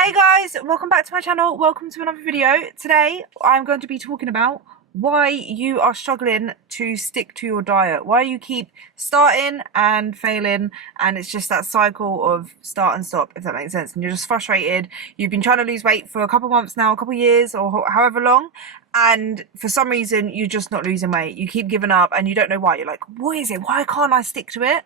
Hey guys, welcome back to my channel. Welcome to another video. Today I'm going to be talking about why you are struggling to stick to your diet. Why you keep starting and failing, and it's just that cycle of start and stop, if that makes sense. And you're just frustrated. You've been trying to lose weight for a couple months now, a couple years, or however long, and for some reason you're just not losing weight. You keep giving up and you don't know why. You're like, what is it? Why can't I stick to it?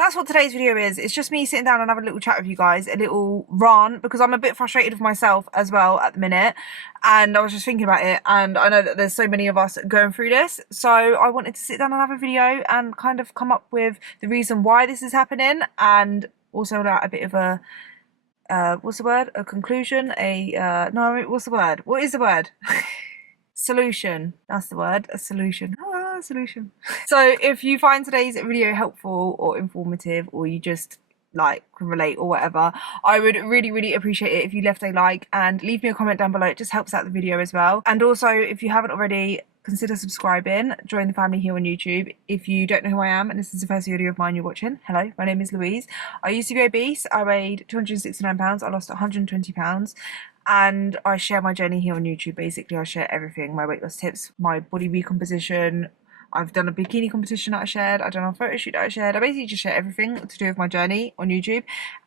That's what today's video is. It's just me sitting down and having a little chat with you guys, a little rant, because I'm a bit frustrated with myself as well at the minute. And I was just thinking about it, and I know that there's so many of us going through this. So I wanted to sit down and have a video and kind of come up with the reason why this is happening, and also like a bit of a, what's the word? A conclusion? No, what's the word? What is the word? Solution. That's the word. A solution. Solution. So if you find today's video helpful or informative, or you just like can relate or whatever, I would really appreciate it if you left a like and leave me a comment down below. It just helps out the video as well. And also, if you haven't already, consider subscribing, join the family here on YouTube. If you don't know who I am and this is the first video of mine you're watching, hello, my name is Louise. I used to be obese. I weighed 269 pounds. I lost 120 pounds. And I share my journey here on YouTube. Basically, I share everything: my weight loss tips, my body recomposition. I've done a bikini competition that I shared. I've done a photo shoot that I shared. I basically just share everything to do with my journey on YouTube.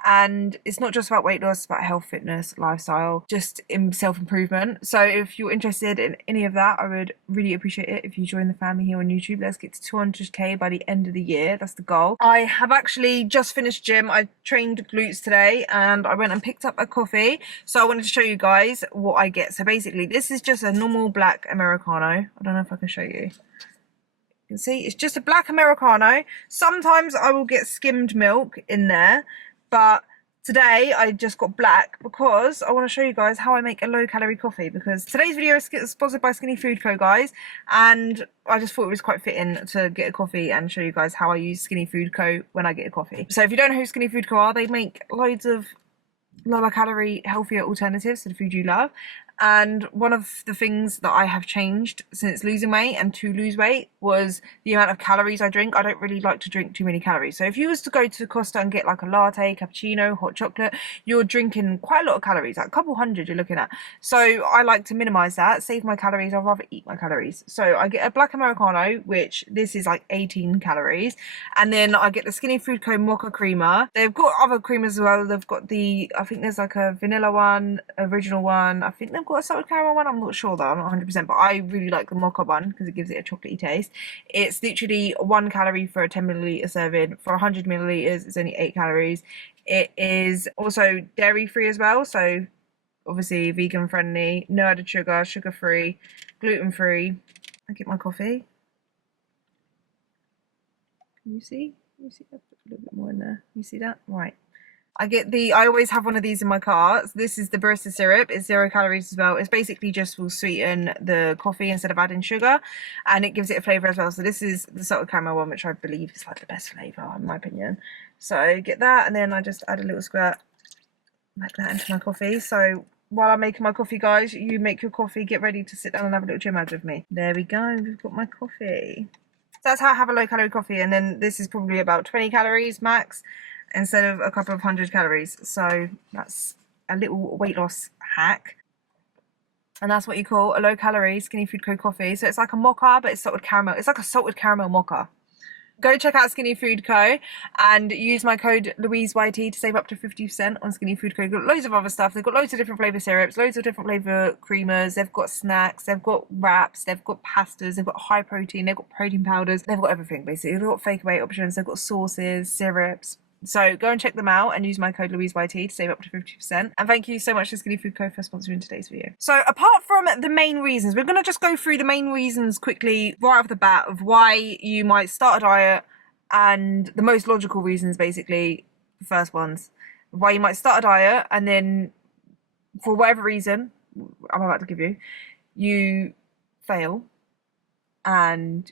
And it's not just about weight loss, it's about health, fitness, lifestyle, just in self-improvement. So if you're interested in any of that, I would really appreciate it if you join the family here on YouTube. Let's get to 200k by the end of the year. That's the goal. I have actually just finished gym. I trained glutes today and I went and picked up a coffee. So I wanted to show you guys what I get. So basically, this is just a normal black Americano. I don't know if I can show you. You can see it's just a black Americano. Sometimes I will get skimmed milk in there, but today I just got black because I want to show you guys how I make a low calorie coffee, because today's video is sponsored by Skinny Food Co, guys, and I just thought it was quite fitting to get a coffee and show you guys how I use Skinny Food Co when I get a coffee. So if you don't know who Skinny Food Co are, they make loads of lower calorie, healthier alternatives to the food you love. And one of the things that I have changed since losing weight and to lose weight was the amount of calories I drink. I don't really like to drink too many calories. So if you was to go to Costa and get like a latte, cappuccino, hot chocolate, you're drinking quite a lot of calories, like a couple hundred you're looking at. So I like to minimize that, save my calories. I'd rather eat my calories. So I get a black Americano, which this is like 18 calories. And then I get the Skinny Food Co mocha creamer. They've got other creamers as well. They've got the, I think there's like a vanilla one, original one. I think they've got a salted caramel one. I'm not sure though, I'm not 100%, but I really like the mocha one because it gives it a chocolatey taste. It's literally 1 calorie for a 10 milliliter serving. For 100 milliliters, it's only 8 calories. It is also dairy free as well, so obviously vegan friendly, no added sugar, sugar free, gluten free. I get my coffee. Can you see? Can you see that? Put a little bit more in there. You see that? Right. I always have one of these in my car. This is the barista syrup. It's 0 calories as well. It's basically just will sweeten the coffee instead of adding sugar, and it gives it a flavour as well. So this is the salted caramel one, which I believe is like the best flavour in my opinion. So get that, and then I just add a little squirt like that into my coffee. So while I'm making my coffee, guys, you make your coffee, get ready to sit down and have a little gym ad with me. There we go, we've got my coffee. So that's how I have a low calorie coffee, and then this is probably about 20 calories max, instead of a couple of 100 calories. So that's a little weight loss hack. And that's what you call a low calorie Skinny Food Co coffee. So it's like a mocha, but it's salted caramel. It's like a salted caramel mocha. Go check out Skinny Food Co and use my code LOUISEYT to save up to 50% on Skinny Food Co. They've got loads of other stuff. They've got loads of different flavour syrups, loads of different flavour creamers. They've got snacks, they've got wraps, they've got pastas, they've got high protein, they've got protein powders. They've got everything basically. They've got fake weight options, they've got sauces, syrups. So go and check them out and use my code LOUISEYT to save up to 50%. And thank you so much to Skinny Food Co for sponsoring today's video. So apart from the main reasons, we're going to just go through the main reasons quickly right off the bat of why you might start a diet, and the most logical reasons, basically, the first ones. Why you might start a diet and then, for whatever reason I'm about to give you, you fail and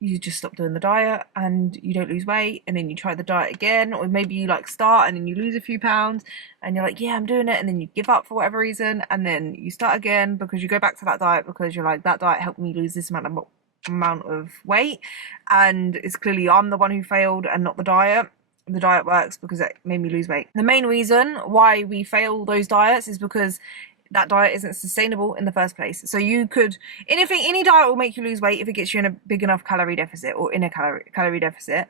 you just stop doing the diet and you don't lose weight, and then you try the diet again, or maybe you like start and then you lose a few pounds and you're like, yeah, I'm doing it, and then you give up for whatever reason, and then you start again because you go back to that diet because you're like, that diet helped me lose this amount of weight, and it's clearly I'm the one who failed and not the diet. the diet works because it made me lose weight. The main reason why we fail those diets is because that diet isn't sustainable in the first place. So you could, anything, any diet will make you lose weight if it gets you in a big enough calorie deficit or in a calorie deficit.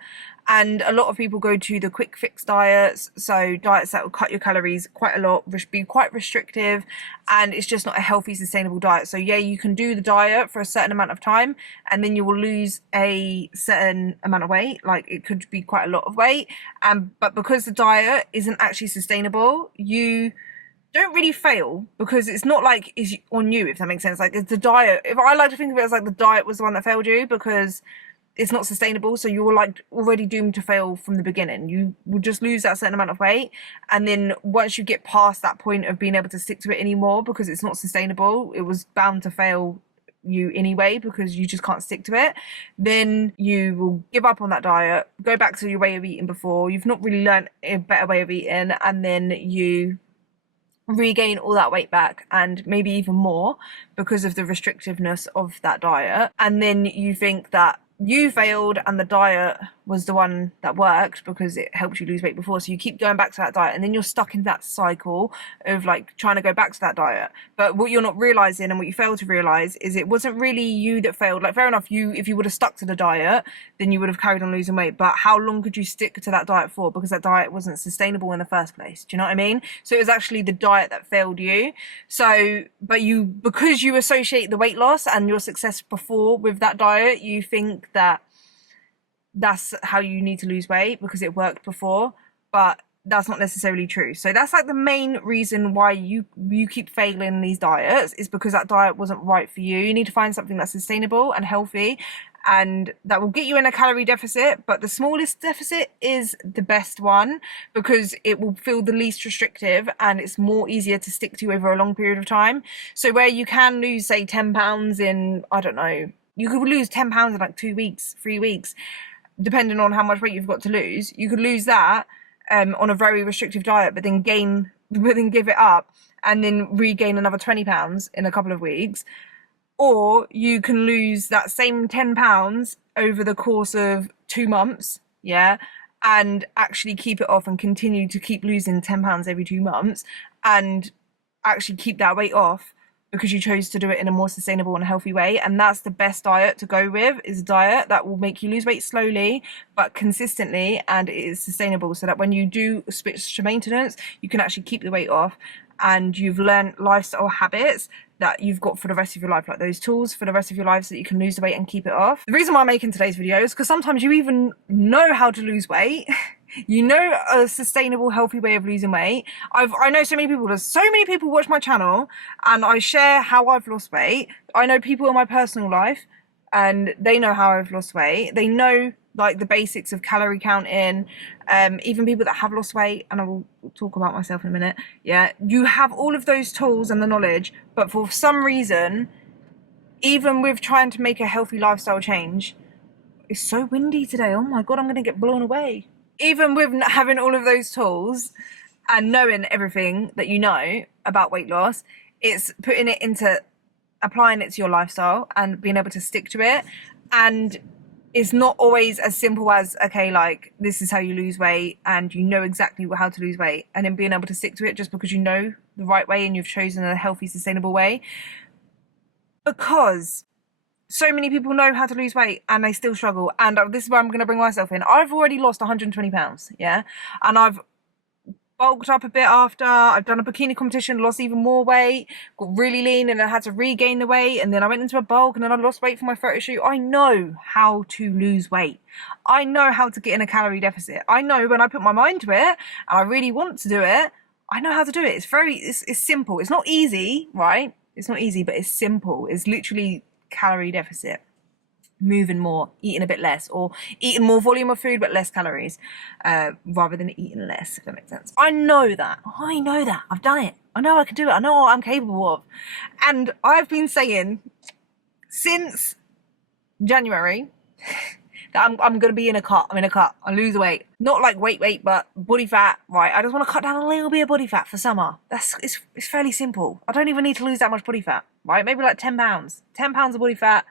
And a lot of people go to the quick fix diets, so diets that will cut your calories quite a lot, be quite restrictive, and it's just not a healthy, sustainable diet. So yeah, you can do the diet for a certain amount of time and then you will lose a certain amount of weight, like it could be quite a lot of weight, but because the diet isn't actually sustainable, you don't really fail because it's not like it's on you, if that makes sense. Like, it's the diet. If I like to think of it as like the diet was the one that failed you because it's not sustainable, so you were like already doomed to fail from the beginning. You will just lose that certain amount of weight, and then once you get past that point of being able to stick to it anymore because it's not sustainable, it was bound to fail you anyway because you just can't stick to it, then you will give up on that diet, go back to your way of eating before. You've not really learned a better way of eating, and then you regain all that weight back and maybe even more because of the restrictiveness of that diet. And then you think that you failed and the diet was the one that worked because it helped you lose weight before, so you keep going back to that diet, and then you're stuck in that cycle of like trying to go back to that diet. But what you're not realizing and what you fail to realize is it wasn't really you that failed. Like, fair enough, if you would have stuck to the diet, then you would have carried on losing weight, but how long could you stick to that diet for? Because that diet wasn't sustainable in the first place. Do you know what I mean? So it was actually the diet that failed you. So but because you associate the weight loss and your success before with that diet, you think that that's how you need to lose weight because it worked before, but that's not necessarily true. So that's like the main reason why you keep failing these diets, is because that diet wasn't right for you. You need to find something that's sustainable and healthy and that will get you in a calorie deficit, but the smallest deficit is the best one because it will feel the least restrictive and it's more easier to stick to over a long period of time. So where you can lose, say, 10 pounds in, I don't know, you could lose 10 pounds in like 2 weeks, 3 weeks, depending on how much weight you've got to lose. You could lose that on a very restrictive diet, but then give it up and then regain another 20 pounds in a couple of weeks. Or you can lose that same 10 pounds over the course of 2 months, yeah, and actually keep it off and continue to keep losing 10 pounds every 2 months and actually keep that weight off because you chose to do it in a more sustainable and healthy way. And that's the best diet to go with, is a diet that will make you lose weight slowly but consistently, and it is sustainable, so that when you do switch to maintenance, you can actually keep the weight off and you've learned lifestyle habits that you've got for the rest of your life, like those tools for the rest of your life so that you can lose the weight and keep it off. The reason why I'm making today's video is because sometimes you even know how to lose weight. You know a sustainable, healthy way of losing weight. I know so many people watch my channel and I share how I've lost weight. I know people in my personal life and they know how I've lost weight. They know like the basics of calorie counting. Even people that have lost weight, and I will talk about myself in a minute. Yeah, you have all of those tools and the knowledge, but for some reason, even with trying to make a healthy lifestyle change, it's so windy today. Oh my God, I'm gonna get blown away. Even with having all of those tools and knowing everything that you know about weight loss, it's putting it into applying it to your lifestyle and being able to stick to it. And it's not always as simple as, okay, like this is how you lose weight and you know exactly how to lose weight, and then being able to stick to it just because you know the right way and you've chosen a healthy, sustainable way. Because so many people know how to lose weight and they still struggle. And this is where I'm going to bring myself in. I've already lost 120 pounds, yeah? And I've bulked up a bit after. I've done a bikini competition, lost even more weight, got really lean, and I had to regain the weight. And then I went into a bulk and then I lost weight for my photo shoot. I know how to lose weight. I know how to get in a calorie deficit. I know when I put my mind to it and I really want to do it, I know how to do it. It's simple. It's not easy, right? It's not easy, but it's simple. It's literally calorie deficit, moving more, eating a bit less, or eating more volume of food but less calories, rather than eating less, if that makes sense. I know that. I've done it. I know I can do it. I know what I'm capable of. And I've been saying since January that I'm going to be in a cut. I'm in a cut. I lose weight. Not like weight, but body fat, right? I just want to cut down a little bit of body fat for summer. It's fairly simple. I don't even need to lose that much body fat, right? Maybe like 10 pounds. 10 pounds of body fat.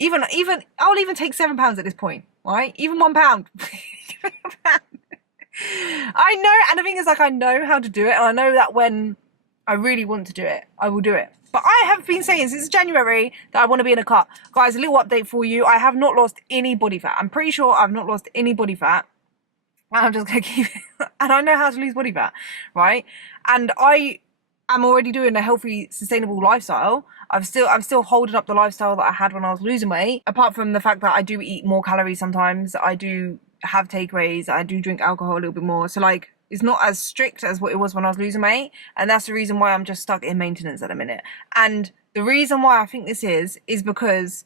I'll even take 7 pounds at this point, right? Even 1 pound. I know, and the thing is, like, I know how to do it, and I know that when I really want to do it, I will do it. But I have been saying since January that I want to be in a cut. Guys, a little update for you. I have not lost any body fat. I'm pretty sure I've not lost any body fat. I'm just going to keep it. And I know how to lose body fat, right? And I am already doing a healthy, sustainable lifestyle. I'm still holding up the lifestyle that I had when I was losing weight. Apart from the fact that I do eat more calories sometimes. I do have takeaways. I do drink alcohol a little bit more. So, like, it's not as strict as what it was when I was losing weight. And that's the reason why I'm just stuck in maintenance at the minute. And the reason why I think this is because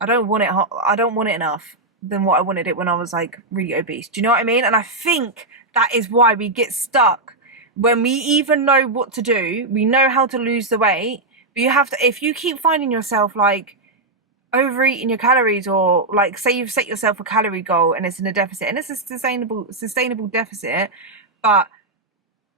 I don't want it enough than what I wanted it when I was, like, really obese. Do you know what I mean? And I think that is why we get stuck when we even know what to do. We know how to lose the weight, but you have to, if you keep finding yourself, like, overeating your calories, or, like, say you've set yourself a calorie goal and it's in a deficit, and it's a sustainable deficit, but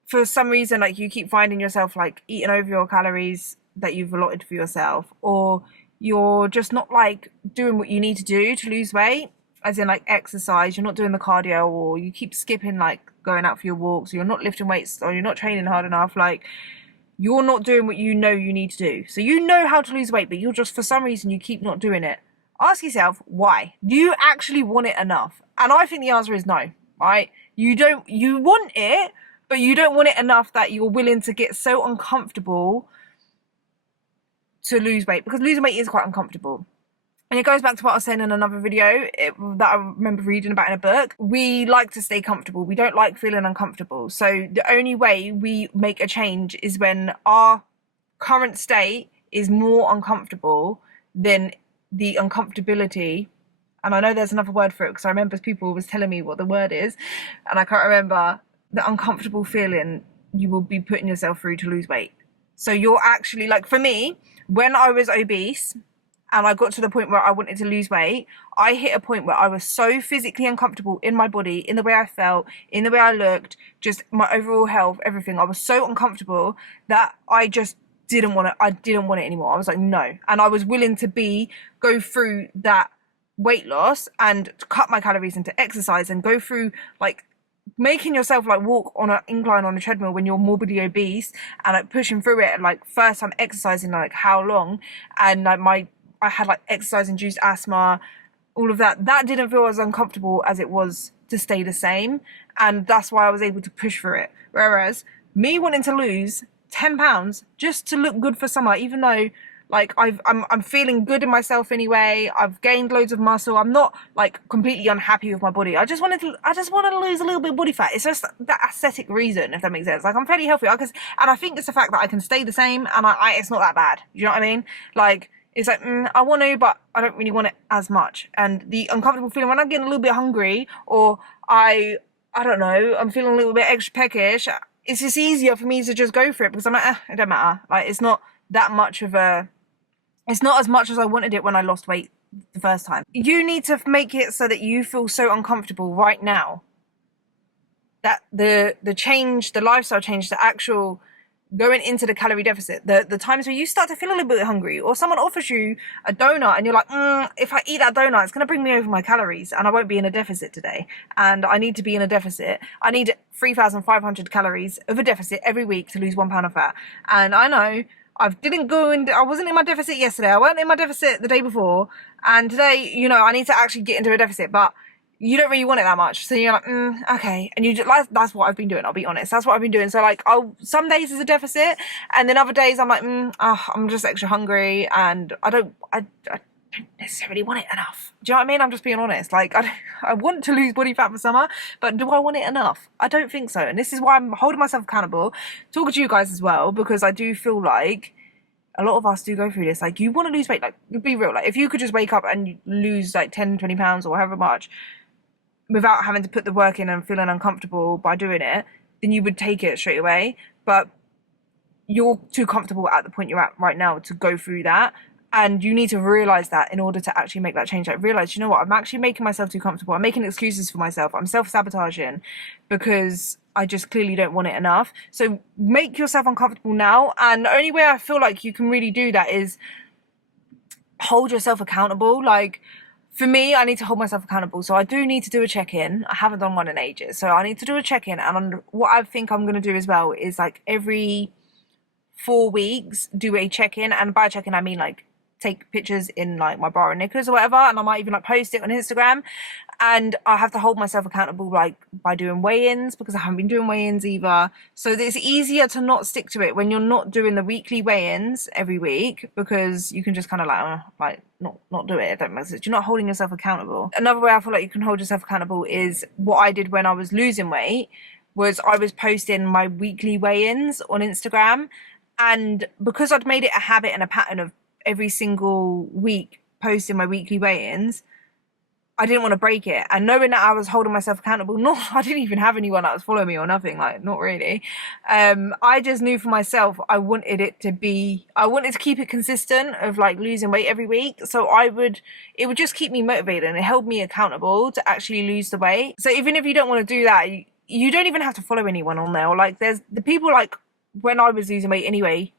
for some reason, like, you keep finding yourself, like, eating over your calories that you've allotted for yourself, or you're just not, like, doing what you need to do to lose weight, as in, like, exercise, you're not doing the cardio, or you keep skipping, like, going out for your walks, or you're not lifting weights, or you're not training hard enough, like, you're not doing what you know you need to do. So you know how to lose weight, but you're just, for some reason, you keep not doing it. Ask yourself, why? Do you actually want it enough? And I think the answer is no, right? You want it, but you don't want it enough that you're willing to get so uncomfortable to lose weight, because losing weight is quite uncomfortable. And it goes back to what I was saying in another video that I remember reading about in a book. We like to stay comfortable. We don't like feeling uncomfortable. So the only way we make a change is when our current state is more uncomfortable than the uncomfortability. And I know there's another word for it, because I remember people was telling me what the word is, and I can't remember. The uncomfortable feeling you will be putting yourself through to lose weight. So you're actually, like, for me, when I was obese and I got to the point where I wanted to lose weight, I hit a point where I was so physically uncomfortable in my body, in the way I felt, in the way I looked, just my overall health, everything. I was so uncomfortable that I just didn't want it anymore. I was like, no. And I was willing to go through that weight loss and cut my calories into exercise and go through, like, making yourself, like, walk on an incline on a treadmill when you're morbidly obese, and, like, pushing through it, and, like, first time exercising, like, how long, and, like, I had, like, exercise induced asthma, all of that didn't feel as uncomfortable as it was to stay the same, and that's why I was able to push through it. Whereas me wanting to lose 10 pounds just to look good for summer, even though, like, I'm feeling good in myself anyway, I've gained loads of muscle, I'm not, like, completely unhappy with my body, I just wanted to lose a little bit of body fat. It's just that aesthetic reason, if that makes sense. Like, I'm fairly healthy, and I think it's the fact that I can stay the same, and it's not that bad. You know what I mean? Like, it's like, I want to, but I don't really want it as much. And the uncomfortable feeling when I'm getting a little bit hungry, or I don't know, I'm feeling a little bit extra peckish, it's just easier for me to just go for it, because I'm like, it don't matter. Like, it's not that much of a, it's not as much as I wanted it when I lost weight the first time. You need to make it so that you feel so uncomfortable right now that the change, the lifestyle change, the actual going into the calorie deficit, the times where you start to feel a little bit hungry, or someone offers you a donut and you're like, if I eat that donut, it's going to bring me over my calories and I won't be in a deficit today. And I need to be in a deficit. I need 3,500 calories of a deficit every week to lose 1 pound of fat. And I know I wasn't in my deficit yesterday. I wasn't in my deficit the day before. And today, you know, I need to actually get into a deficit, but you don't really want it that much. So you're like, okay. And that's what I've been doing. I'll be honest. That's what I've been doing. So, like, some days is a deficit, and then other days I'm like, I'm just extra hungry, and I don't necessarily want it enough. Do you know what I mean? I'm just being honest. Like, I want to lose body fat for summer, but do I want it enough? I don't think so. And this is why I'm holding myself accountable, talking to you guys as well, because I do feel like a lot of us do go through this. Like, you want to lose weight, like, be real. Like, if you could just wake up and lose, like, 10, 20 pounds or however much, without having to put the work in and feeling uncomfortable by doing it, then you would take it straight away. But you're too comfortable at the point you're at right now to go through that. And you need to realize that in order to actually make that change. Like, realize, you know what, I'm actually making myself too comfortable. I'm making excuses for myself. I'm self-sabotaging because I just clearly don't want it enough. So make yourself uncomfortable now. And the only way I feel like you can really do that is hold yourself accountable. Like, for me, I need to hold myself accountable. So I do need to do a check-in. I haven't done one in ages. So I need to do a check-in. And what I think I'm going to do as well is like every 4 weeks, do a check-in. And by check-in, I mean like take pictures in like my bra and knickers or whatever. And I might even like post it on Instagram. And I have to hold myself accountable like by doing weigh-ins, because I haven't been doing weigh-ins either. So it's easier to not stick to it when you're not doing the weekly weigh-ins every week, because you can just kind of like not do it if that makes sense. You're not holding yourself accountable. Another way I feel like you can hold yourself accountable is what I did when I was losing weight, was I was posting my weekly weigh-ins on Instagram. And because I'd made it a habit and a pattern of every single week posting my weekly weigh-ins, I didn't want to break it. And knowing that I was holding myself accountable, I didn't even have anyone that was following me or nothing, like, not really. I just knew for myself, I wanted to keep it consistent of like losing weight every week. So it would just keep me motivated, and it held me accountable to actually lose the weight. So even if you don't want to do that, you don't even have to follow anyone on there. Or like there's the people like when I was losing weight anyway,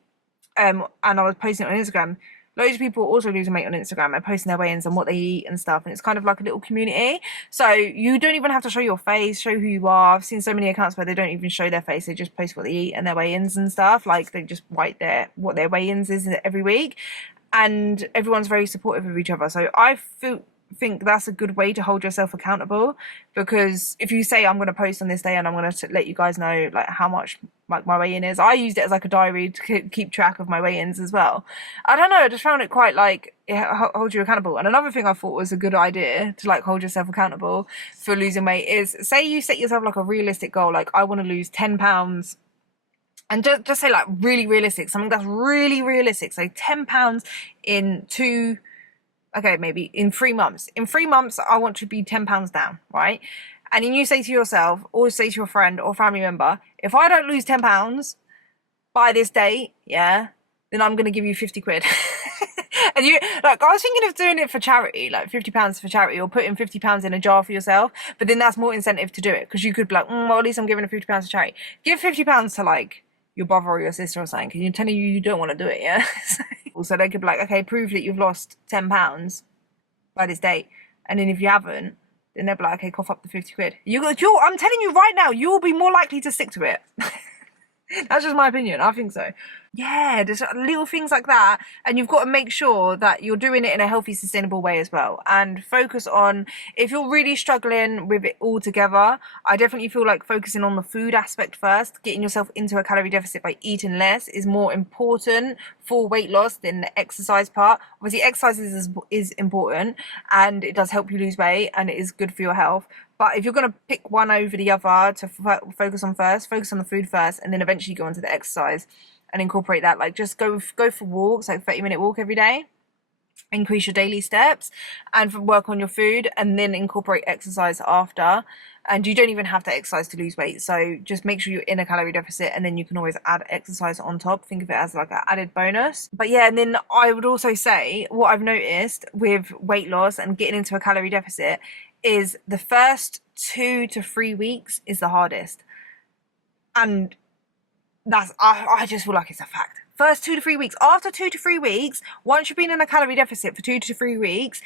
and I was posting it on Instagram, loads of people also losing weight on Instagram and posting their weigh-ins and what they eat and stuff. And it's kind of like a little community. So you don't even have to show your face, show who you are. I've seen so many accounts where they don't even show their face. They just post what they eat and their weigh-ins and stuff. Like they just write what their weigh-ins is every week. And everyone's very supportive of each other. So I think that's a good way to hold yourself accountable, because if you say I'm going to post on this day and I'm going to let you guys know like how much like my weigh-in is, I used it as like a diary to keep track of my weigh-ins as well. I don't know, I just found it quite like it holds you accountable. And another thing I thought was a good idea to like hold yourself accountable for losing weight is, say you set yourself like a realistic goal, like I want to lose 10 pounds. And just say like really realistic, something that's really realistic. So 10 pounds maybe in 3 months. In 3 months, I want to be 10 pounds down, right? And then you say to yourself, or say to your friend or family member, if I don't lose 10 pounds by this date, yeah, then I'm going to give you 50 quid. And you, like, I was thinking of doing it for charity, like £50 for charity, or putting £50 in a jar for yourself. But then that's more incentive to do it, because you could be like, well, at least I'm giving £50 to charity. Give £50 to like your brother or your sister or something, because you're telling you don't want to do it, yeah? So they could be like, okay, prove that you've lost 10 pounds by this date. And then if you haven't, then they'll be like, okay, cough up the 50 quid. I'm telling you right now, you will be more likely to stick to it. That's just my opinion. I think so. Yeah, there's little things like that. And you've got to make sure that you're doing it in a healthy, sustainable way as well. And focus on, if you're really struggling with it all together, I definitely feel like focusing on the food aspect first. Getting yourself into a calorie deficit by eating less is more important for weight loss than the exercise part. Obviously, exercise is important, and it does help you lose weight, and it is good for your health. But if you're going to pick one over the other to focus on the food first, and then eventually go on to the exercise and incorporate that. Like just go for walks, like 30-minute walk every day. Increase your daily steps and work on your food, and then incorporate exercise after. And you don't even have to exercise to lose weight. So just make sure you're in a calorie deficit, and then you can always add exercise on top. Think of it as like an added bonus. But yeah, and then I would also say what I've noticed with weight loss and getting into a calorie deficit is the first 2 to 3 weeks is the hardest. And I just feel like it's a fact. First 2 to 3 weeks. After 2 to 3 weeks, once you've been in a calorie deficit for 2 to 3 weeks,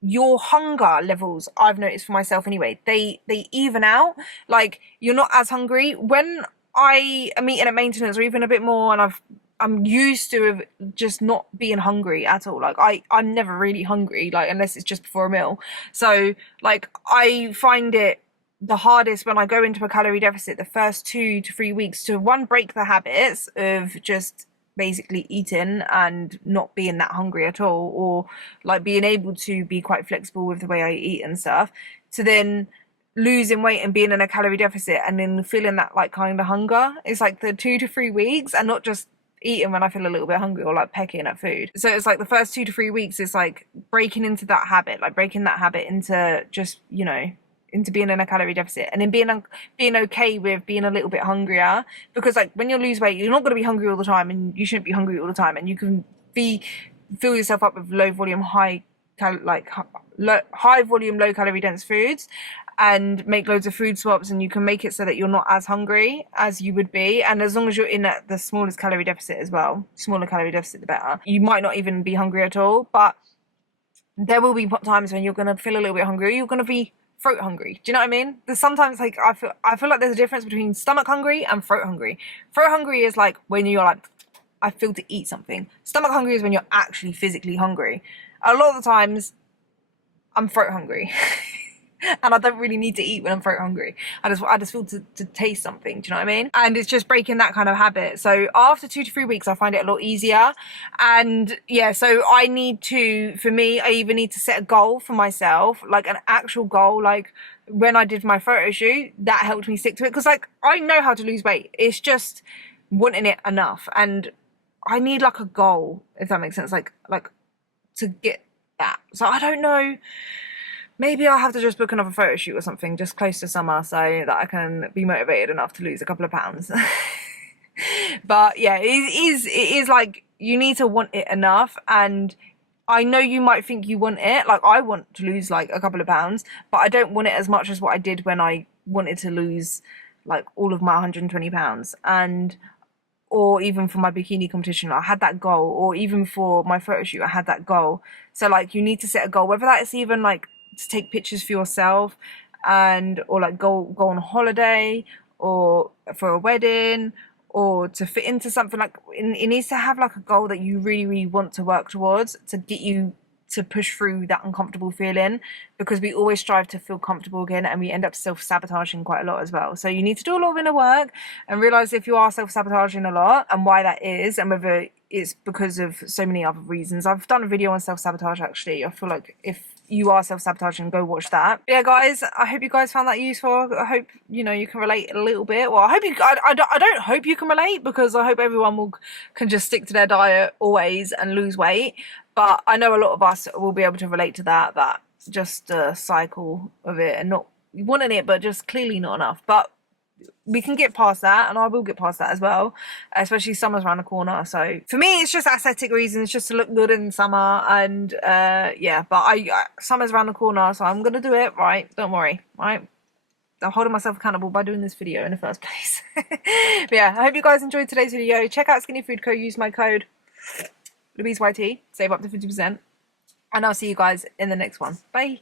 your hunger levels, I've noticed for myself anyway, they even out. Like, you're not as hungry. When I am eating at maintenance or even a bit more, and I'm used to just not being hungry at all. Like I'm never really hungry, like unless it's just before a meal. So like I find it the hardest when I go into a calorie deficit the first 2 to 3 weeks to break the habits of just basically eating and not being that hungry at all, or like being able to be quite flexible with the way I eat and stuff, to then losing weight and being in a calorie deficit and then feeling that like kind of hunger. It's like the 2 to 3 weeks, and not just eating when I feel a little bit hungry or like pecking at food. So it's like the first 2 to 3 weeks is like breaking into that habit, like breaking that habit into just, you know, into being in a calorie deficit, and then being okay with being a little bit hungrier, because like when you lose weight, you're not going to be hungry all the time, and you shouldn't be hungry all the time, and you can fill yourself up with low volume, high volume, low calorie dense foods, and make loads of food swaps, and you can make it so that you're not as hungry as you would be. And as long as you're in at the smallest calorie deficit as well, smaller calorie deficit the better, you might not even be hungry at all. But there will be times when you're gonna feel a little bit hungry, or you're gonna be throat hungry. Do you know what I mean? There's sometimes like I feel like there's a difference between stomach hungry and throat hungry. Throat hungry is like when you're like, I feel to eat something. Stomach hungry is when you're actually physically hungry. A lot of the times I'm throat hungry. And I don't really need to eat when I'm throat hungry. I just feel to taste something. Do you know what I mean? And it's just breaking that kind of habit. So after 2 to 3 weeks, I find it a lot easier. And yeah, so I need to, for me, I even need to set a goal for myself, like an actual goal. Like when I did my photo shoot, that helped me stick to it. Because like I know how to lose weight. It's just wanting it enough. And I need like a goal, if that makes sense. Like to get that. So I don't know. Maybe I'll have to just book another photo shoot or something just close to summer so that I can be motivated enough to lose a couple of pounds. But yeah, it is like you need to want it enough. And I know you might think you want it. Like I want to lose like a couple of pounds, but I don't want it as much as what I did when I wanted to lose like all of my 120 pounds. And or even for my bikini competition, I had that goal, or even for my photo shoot, I had that goal. So like you need to set a goal, whether that is even like to take pictures for yourself and or like go on holiday or for a wedding or to fit into something. Like it needs to have like a goal that you really want to work towards to get you to push through that uncomfortable feeling, because we always strive to feel comfortable again and we end up self-sabotaging quite a lot as well. So you need to do a lot of inner work and realize if you are self-sabotaging a lot and why that is, and whether it's because of so many other reasons. I've done a video on self-sabotage actually. I feel like if you are self-sabotaging, go watch that. But yeah guys, I hope you guys found that useful. I hope you know you can relate a little bit. Well, I hope you I don't hope you can relate, because I hope everyone can just stick to their diet always and lose weight. But I know a lot of us will be able to relate to that just a cycle of it and not wanting it, but just clearly not enough. But we can get past that, and I will get past that as well, especially summer's around the corner. So for me, it's just aesthetic reasons, just to look good in summer. And yeah, but summer's around the corner, so I'm gonna do it right. Don't worry, right? I'm holding myself accountable by doing this video in the first place. But yeah, I hope you guys enjoyed today's video. Check out Skinny Food Co. Use my code LOUISEYT, save up to 50%, and I'll see you guys in the next one. Bye.